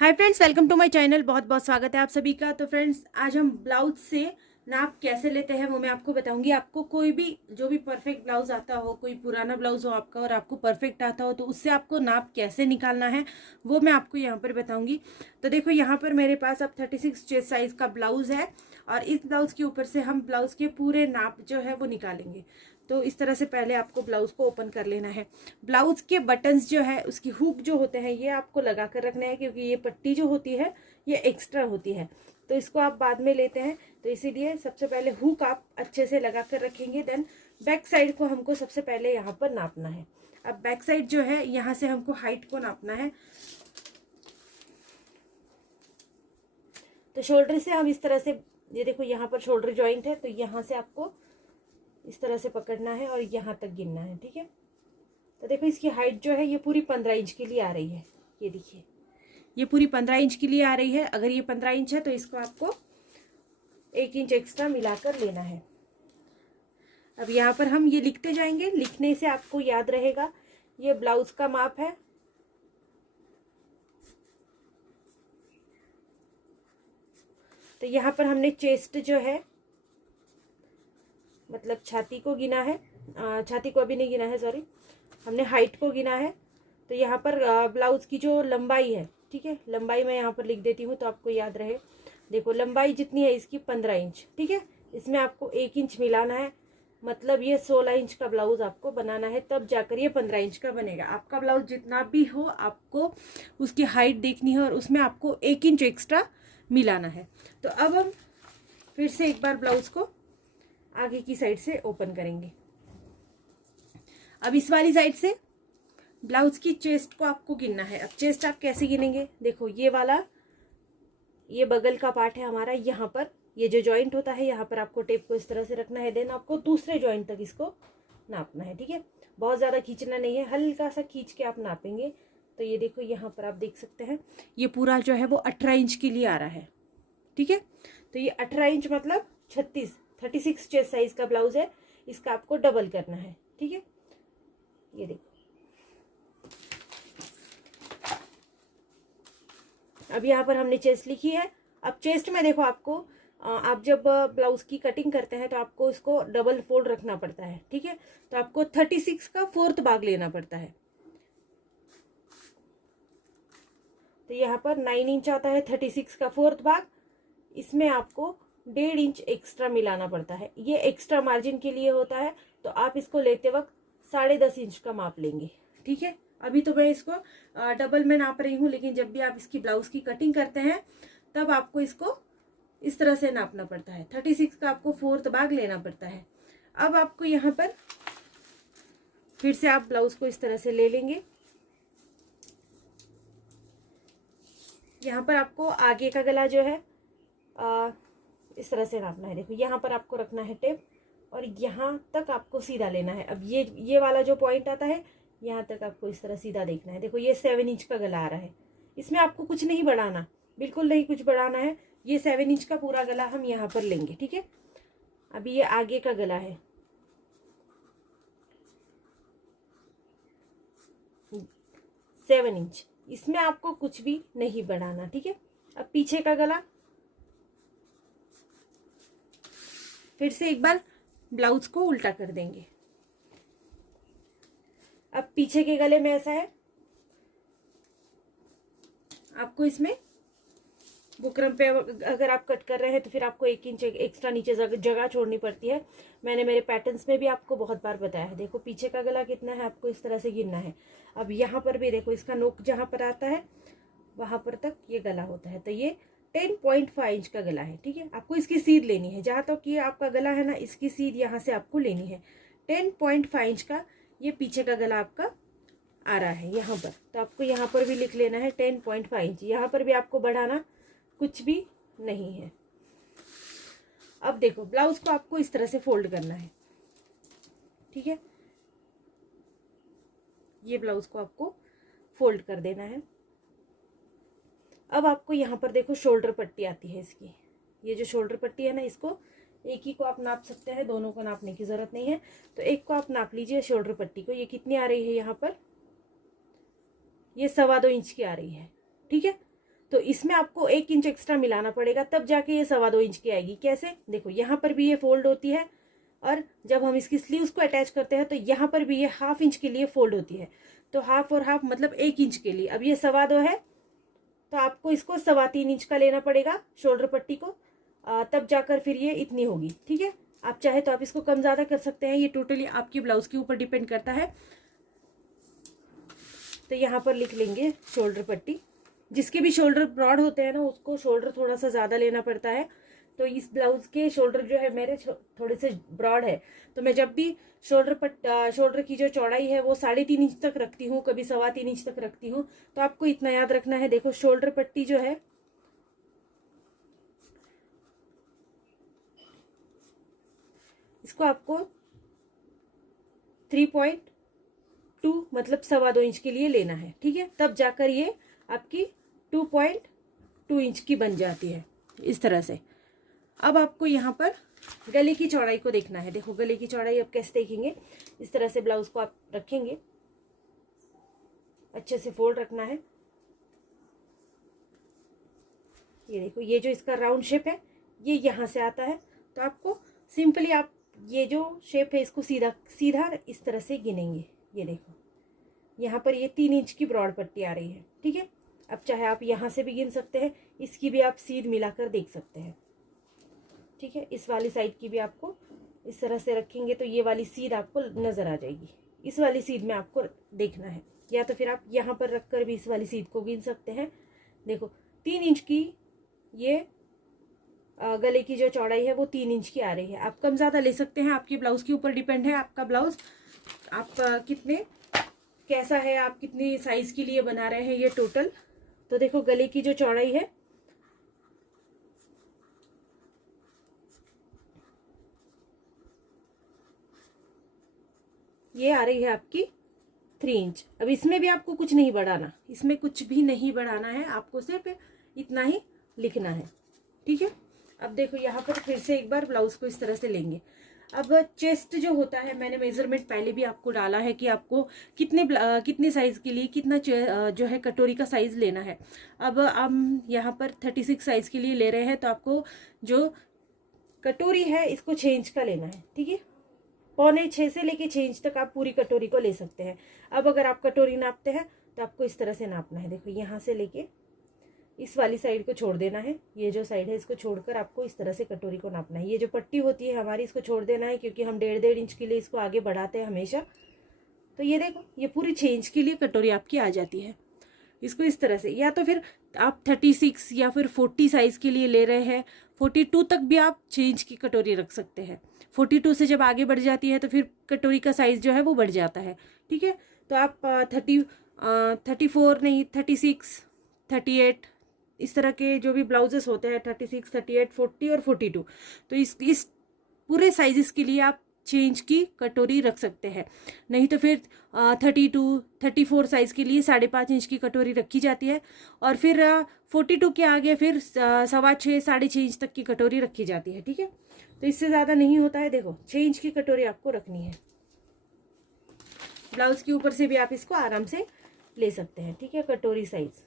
Hi friends, welcome to my channel. बहुत बहुत स्वागत है आप सभी का। तो फ्रेंड्स, आज हम ब्लाउज से नाप कैसे लेते हैं वो मैं आपको बताऊंगी। आपको कोई भी जो भी परफेक्ट ब्लाउज आता हो, कोई पुराना ब्लाउज हो आपका और आपको परफेक्ट आता हो, तो उससे आपको नाप कैसे निकालना है वो मैं आपको यहाँ पर बताऊंगी। तो देखो, यहाँ पर मेरे पास अब 36 चेस्ट साइज का ब्लाउज है और इस ब्लाउज के ऊपर से हम ब्लाउज के पूरे नाप जो है वो निकालेंगे। तो इस तरह से पहले आपको ब्लाउज को ओपन कर लेना है। ब्लाउज के बटन्स जो है, उसकी हुक जो होते हैं, ये आपको लगा कर रखना है, क्योंकि ये पट्टी जो होती है ये एक्स्ट्रा होती है, तो इसको आप बाद में लेते हैं। तो इसीलिए सबसे पहले हुक आप अच्छे से लगा कर रखेंगे। देन बैक साइड को हमको सबसे पहले यहाँ पर नापना है। अब बैक साइड जो है, यहाँ से हमको हाइट को नापना है। तो शोल्डर से हम इस तरह से, ये देखो यहाँ पर शोल्डर जॉइंट है, तो यहाँ से आपको इस तरह से पकड़ना है और यहाँ तक गिनना है। ठीक है, तो देखो इसकी हाइट जो है ये पूरी 15 इंच के लिए आ रही है। ये देखिए, ये पूरी 15 इंच के लिए आ रही है। अगर ये 15 इंच है तो इसको आपको 1 इंच एक्स्ट्रा मिलाकर लेना है। अब यहाँ पर हम ये लिखते जाएंगे, लिखने से आपको याद रहेगा। ये ब्लाउज का माप है। तो यहाँ पर हमने चेस्ट जो है, मतलब छाती को गिना है, छाती को अभी नहीं गिना है, सॉरी, हमने हाइट को गिना है। तो यहाँ पर ब्लाउज की जो लंबाई है, ठीक है, लंबाई मैं यहाँ पर लिख देती हूँ तो आपको याद रहे। देखो लंबाई जितनी है इसकी 15 इंच, ठीक है, इसमें आपको 1 इंच मिलाना है। मतलब ये 16 इंच का ब्लाउज आपको बनाना है, तब जाकर ये 15 इंच का बनेगा। आपका ब्लाउज जितना भी हो, आपको उसकी हाइट देखनी है और उसमें आपको 1 इंच एक्स्ट्रा मिलाना है। तो अब हम फिर से एक बार ब्लाउज को आगे की साइड से ओपन करेंगे। अब इस वाली साइड से ब्लाउज की चेस्ट को आपको गिनना है। अब चेस्ट आप कैसे गिनेंगे, देखो ये वाला, ये बगल का पार्ट है हमारा, यहाँ पर ये जो जॉइंट होता है, यहाँ पर आपको टेप को इस तरह से रखना है। देन आपको दूसरे जॉइंट तक इसको नापना है। ठीक है, बहुत ज़्यादा खींचना नहीं है, हल्का सा खींच के आप नापेंगे। तो ये देखो, यहाँ पर आप देख सकते हैं ये पूरा जो है वो 18 इंच के लिए आ रहा है। ठीक है, तो ये 18 इंच मतलब 36 चेस्ट साइज का ब्लाउज है, इसका आपको डबल करना है। ठीक है, ये देखो, अब यहाँ पर हमने चेस्ट लिखी है। अब चेस्ट में देखो, आपको आप जब ब्लाउज की कटिंग करते हैं तो आपको इसको डबल फोल्ड रखना पड़ता है। ठीक है, तो आपको 36 का 4th भाग लेना पड़ता है। तो यहाँ पर 9 इंच आता है, 36 का 4th भाग, इसमें आपको 1.5 इंच एक्स्ट्रा मिलाना पड़ता है। ये एक्स्ट्रा मार्जिन के लिए होता है, तो आप इसको लेते वक्त 10.5 इंच का माप लेंगे। ठीक है, अभी तो मैं इसको डबल में नाप रही हूँ, लेकिन जब भी आप इसकी ब्लाउज की कटिंग करते हैं तब आपको इसको इस तरह से नापना पड़ता है। 36 का आपको 4th भाग लेना पड़ता है। अब आपको यहाँ पर फिर से आप ब्लाउज को इस तरह से ले लेंगे। यहाँ पर आपको आगे का गला जो है इस तरह से नापना है। देखो यहाँ पर आपको रखना है टेप और यहाँ तक आपको सीधा लेना है। अब ये वाला जो पॉइंट आता है, यहाँ तक आपको इस तरह सीधा देखना है। देखो ये 7 इंच का गला आ रहा है, इसमें आपको कुछ नहीं बढ़ाना, बिल्कुल नहीं कुछ बढ़ाना है। ये 7 इंच का पूरा गला हम यहाँ पर लेंगे। ठीक है, अभी ये आगे का गला है, 7 इंच, इसमें आपको कुछ भी नहीं बढ़ाना। ठीक है, अब पीछे का गला, फिर से एक बार ब्लाउज को उल्टा कर देंगे। अब पीछे के गले में ऐसा है, आपको इसमें बुकरम पे अगर आप कट कर रहे हैं तो फिर आपको 1 इंच एक्स्ट्रा नीचे जगह छोड़नी पड़ती है। मैंने मेरे पैटर्न्स में भी आपको बहुत बार बताया है। देखो पीछे का गला कितना है, आपको इस तरह से गिनना है। अब यहाँ पर भी देखो, इसका नोक जहाँ पर आता है वहां पर तक ये गला होता है, तो ये 10.5 इंच का गला है। ठीक है, आपको इसकी सीध लेनी है, जहाँ तक ये आपका गला है ना, इसकी सीध यहाँ से आपको लेनी है। 10.5 इंच का ये पीछे का गला आपका आ रहा है यहाँ पर, तो आपको यहाँ पर भी लिख लेना है 10.5 इंच। यहाँ पर भी आपको बढ़ाना कुछ भी नहीं है। अब देखो, ब्लाउज को आपको इस तरह से फोल्ड करना है। ठीक है, ये ब्लाउज को आपको फोल्ड कर देना है। अब आपको यहाँ पर देखो शोल्डर पट्टी आती है इसकी, ये जो शोल्डर पट्टी है ना, इसको एक ही को आप नाप सकते हैं, दोनों को नापने की जरूरत नहीं है। तो एक को आप नाप लीजिए शोल्डर पट्टी को, ये कितनी आ रही है यहाँ पर, ये 2.25 इंच की आ रही है। ठीक है, तो इसमें आपको 1 इंच एक्स्ट्रा मिलाना पड़ेगा, तब जाके ये 2.25 इंच की आएगी। कैसे, देखो यहाँ पर भी ये फोल्ड होती है, और जब हम इसकी स्लीव्स को अटैच करते हैं तो यहाँ पर भी ये 1/2 इंच के लिए फोल्ड होती है। तो हाफ और हाफ मतलब 1 इंच के लिए। अब ये 2.25 है, तो आपको इसको 3.25 इंच का लेना पड़ेगा शोल्डर पट्टी को, तब जाकर फिर ये इतनी होगी। ठीक है, आप चाहे तो आप इसको कम ज़्यादा कर सकते हैं, ये टोटली आपकी ब्लाउज के ऊपर डिपेंड करता है। तो यहाँ पर लिख लेंगे शोल्डर पट्टी। जिसके भी शोल्डर ब्रॉड होते हैं ना, उसको शोल्डर थोड़ा सा ज़्यादा लेना पड़ता है। तो इस ब्लाउज के शोल्डर जो है मेरे थोड़े से ब्रॉड है, तो मैं जब भी शोल्डर की जो चौड़ाई है वो 3.5 इंच तक रखती हूँ, कभी 3.25 इंच तक रखती हूँ। तो आपको इतना याद रखना है। देखो शोल्डर पट्टी जो है इसको आपको 3.2 मतलब 2.25 इंच के लिए लेना है। ठीक है, तब जाकर ये आपकी 2.2 इंच की बन जाती है इस तरह से। अब आपको यहाँ पर गले की चौड़ाई को देखना है। देखो गले की चौड़ाई अब कैसे देखेंगे, इस तरह से ब्लाउज को आप रखेंगे, अच्छे से फोल्ड रखना है। ये देखो, ये जो इसका राउंड शेप है ये यहाँ से आता है, तो आपको सिंपली आप ये जो शेप है इसको सीधा सीधा इस तरह से गिनेंगे। ये देखो यहाँ पर ये 3 इंच की ब्रॉड पट्टी आ रही है। ठीक है, अब चाहे आप यहाँ से भी गिन सकते हैं, इसकी भी आप सीध मिलाकर देख सकते हैं। ठीक है, इस वाली साइड की भी आपको इस तरह से रखेंगे तो ये वाली सीध आपको नजर आ जाएगी। इस वाली सीध में आपको देखना है, या तो फिर आप यहाँ पर रखकर भी इस वाली सीध को गिन सकते हैं। देखो 3 इंच की ये गले की जो चौड़ाई है वो 3 इंच की आ रही है। आप कम ज़्यादा ले सकते हैं, आपके ब्लाउज के ऊपर डिपेंड है। आपका ब्लाउज आप कितने कैसा है, आप कितनी साइज के लिए बना रहे हैं ये टोटल। तो देखो गले की जो चौड़ाई है ये आ रही है आपकी 3 इंच। अब इसमें भी आपको कुछ नहीं बढ़ाना, इसमें कुछ भी नहीं बढ़ाना है, आपको सिर्फ इतना ही लिखना है। ठीक है, अब देखो यहाँ पर फिर से एक बार ब्लाउज को इस तरह से लेंगे। अब चेस्ट जो होता है, मैंने मेजरमेंट पहले भी आपको डाला है कि आपको कितने साइज के लिए कितना जो है कटोरी का साइज लेना है। अब हम यहाँ पर 36 साइज के लिए ले रहे हैं, तो आपको जो कटोरी है इसको 6 इंच का लेना है। ठीक है, 5.25 से लेके 6 इंच तक आप पूरी कटोरी को ले सकते हैं। अब अगर आप कटोरी नापते हैं तो आपको इस तरह से नापना है। देखो यहाँ से लेके इस वाली साइड को छोड़ देना है, ये जो साइड है इसको छोड़कर आपको इस तरह से कटोरी को नापना है। ये जो पट्टी होती है हमारी इसको छोड़ देना है, क्योंकि हम 1.5 इंच के लिए इसको आगे बढ़ाते हैं हमेशा। तो ये देखो ये पूरी 6 इंच के लिए कटोरी आपकी आ जाती है। इसको इस तरह से, या तो फिर आप 36 या फिर 40 साइज के लिए ले रहे हैं, 42 तक भी आप 6 इंच की कटोरी रख सकते हैं। 42 से जब आगे बढ़ जाती है तो फिर कटोरी का साइज जो है वो बढ़ जाता है। ठीक है, तो आप 34 नहीं 36, 38 इस तरह के जो भी ब्लाउजेस होते हैं 36, 38, 40 और 42, तो इस पूरे साइजेस के लिए आप 6 इंच की कटोरी रख सकते हैं। नहीं तो फिर 32, 34 साइज के लिए 5.5 इंच की कटोरी रखी जाती है, और फिर 42 के आगे फिर 6.25, 6.5 इंच तक की कटोरी रखी जाती है। ठीक है, तो इससे ज़्यादा नहीं होता है। देखो 6 इंच की कटोरी आपको रखनी है। ब्लाउज के ऊपर से भी आप इसको आराम से ले सकते हैं। ठीक है, कटोरी साइज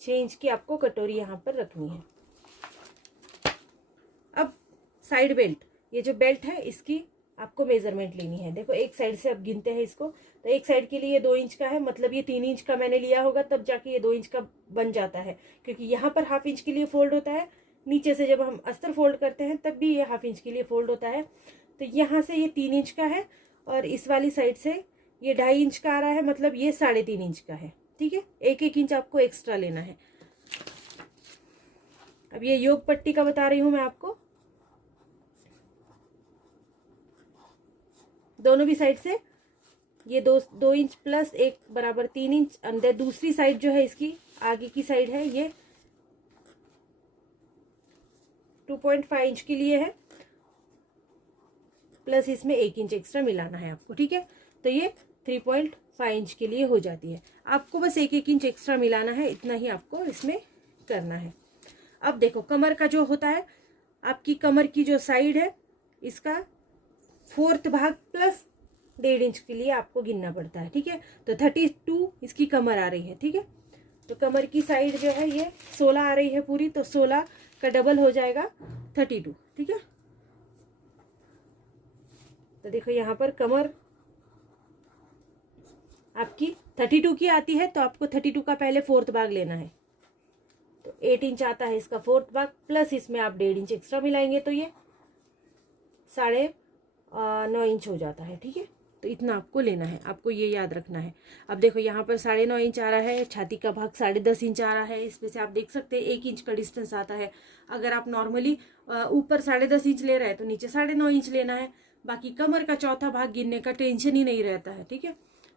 6 इंच की आपको कटोरी यहाँ पर रखनी है। अब साइड बेल्ट, ये जो बेल्ट है इसकी आपको मेजरमेंट लेनी है। देखो एक साइड से अब गिनते हैं इसको, तो एक साइड के लिए 2 इंच का है, मतलब ये 3 इंच का मैंने लिया होगा, तब जाके ये 2 इंच का बन जाता है, क्योंकि यहाँ पर 1/2 इंच के लिए फोल्ड होता है। नीचे से जब हम अस्तर फोल्ड करते हैं तब भी ये 1/2 इंच के लिए फोल्ड होता है। तो यहाँ से ये 3 इंच का है, और इस वाली साइड से ये 2.5 इंच का आ रहा है, मतलब ये 3.5 इंच का है। ठीक है, 1-1 इंच आपको एक्स्ट्रा लेना है। अब ये योग पट्टी का बता रही हूं मैं आपको, दोनों भी साइड से ये 2 इंच प्लस 1 बराबर 3 इंच अंदर। दूसरी साइड जो है इसकी आगे की साइड है ये 2.5 इंच के लिए है, प्लस इसमें 1 इंच एक्स्ट्रा मिलाना है आपको। ठीक है, तो ये 3.5 इंच के लिए हो जाती है। आपको बस 1-1 इंच एक्स्ट्रा मिलाना है, इतना ही आपको इसमें करना है। अब देखो कमर का जो होता है, आपकी कमर की जो साइड है इसका 4th भाग प्लस 1.5 इंच के लिए आपको गिनना पड़ता है, ठीक है। तो 32 इसकी कमर आ रही है, ठीक है। तो कमर की साइड जो है ये 16 आ रही है पूरी, तो 16 का डबल हो जाएगा 32, ठीक है। तो देखो यहाँ पर कमर आपकी 32 की आती है, तो आपको 32 का पहले 4th भाग लेना है। तो 8 इंच आता है इसका 4th भाग, प्लस इसमें आप 1.5 इंच एक्स्ट्रा मिलाएंगे तो ये 9.5 इंच हो जाता है, ठीक है। तो इतना आपको लेना है, आपको ये याद रखना है। अब देखो यहाँ पर 9.5 इंच आ रहा है, छाती का भाग 10.5 इंच आ रहा है, इसमें से आप देख सकते हैं 1 इंच का डिस्टेंस आता है। अगर आप नॉर्मली ऊपर 10.5 इंच ले रहे हैं तो नीचे 9.5 इंच लेना है। बाकी कमर का चौथा भाग गिनने का टेंशन ही नहीं रहता है, ठीक है।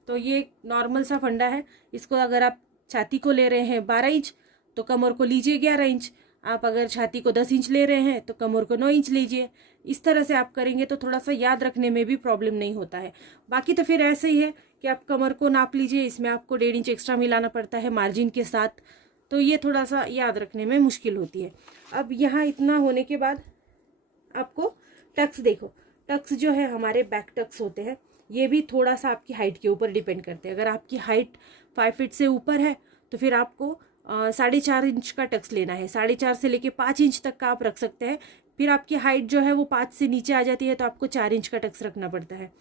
तो ये नॉर्मल सा फंडा है। इसको अगर आप छाती को ले रहे हैं 12 इंच तो कमर को लीजिए 11 इंच। आप अगर छाती को 10 इंच ले रहे हैं तो कमर को 9 इंच लीजिए। इस तरह से आप करेंगे तो थोड़ा सा याद रखने में भी प्रॉब्लम नहीं होता है। बाकी तो फिर ऐसे ही है कि आप कमर को नाप लीजिए, इसमें आपको 1.5 इंच एक्स्ट्रा मिलाना पड़ता है मार्जिन के साथ, तो ये थोड़ा सा याद रखने में मुश्किल होती है। अब यहाँ इतना होने के बाद आपको टक्स देखो, टक्स जो है हमारे बैक टक्स होते हैं, ये भी थोड़ा सा आपकी हाइट के ऊपर डिपेंड करते हैं। अगर आपकी हाइट 5 फीट से ऊपर है तो फिर आपको 4.5 इंच का टक्स लेना है। 4.5 से लेके 5 इंच तक का आप रख सकते हैं। फिर आपकी हाइट जो है वो 5 से नीचे आ जाती है तो आपको 4 इंच का टक्स रखना पड़ता है।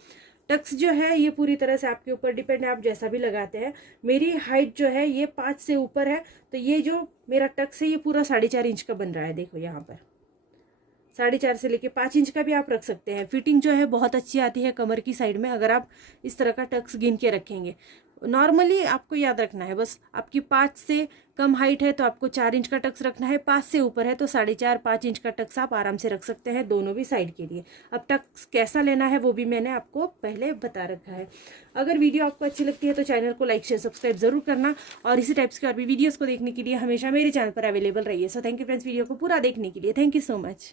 टक्स जो है ये पूरी तरह से आपके ऊपर डिपेंड है, आप जैसा भी लगाते हैं। मेरी हाइट जो है ये 5 से ऊपर है, तो ये जो मेरा टक्स है ये पूरा 4.5 इंच का बन रहा है। देखो यहाँ पर 4.5 से लेके 5 इंच का भी आप रख सकते हैं। फिटिंग जो है बहुत अच्छी आती है कमर की साइड में अगर आप इस तरह का टक्स गिन के रखेंगे। नॉर्मली आपको याद रखना है, बस आपकी 5 से कम हाइट है तो आपको 4 इंच का टक्स रखना है, 5 से ऊपर है तो 4.5-5 इंच का टक्स आप आराम से रख सकते हैं दोनों भी साइड के लिए। अब टक्स कैसा लेना है वो भी मैंने आपको पहले बता रखा है। अगर वीडियो आपको अच्छी लगती है तो चैनल को लाइक शेयर सब्सक्राइब जरूर करना, और इसी टाइप्स के और भी वीडियोज़ को देखने के लिए हमेशा मेरे चैनल पर अवेलेबल रहिए। So thank you friends video को पूरा देखने के लिए। Thank you so much.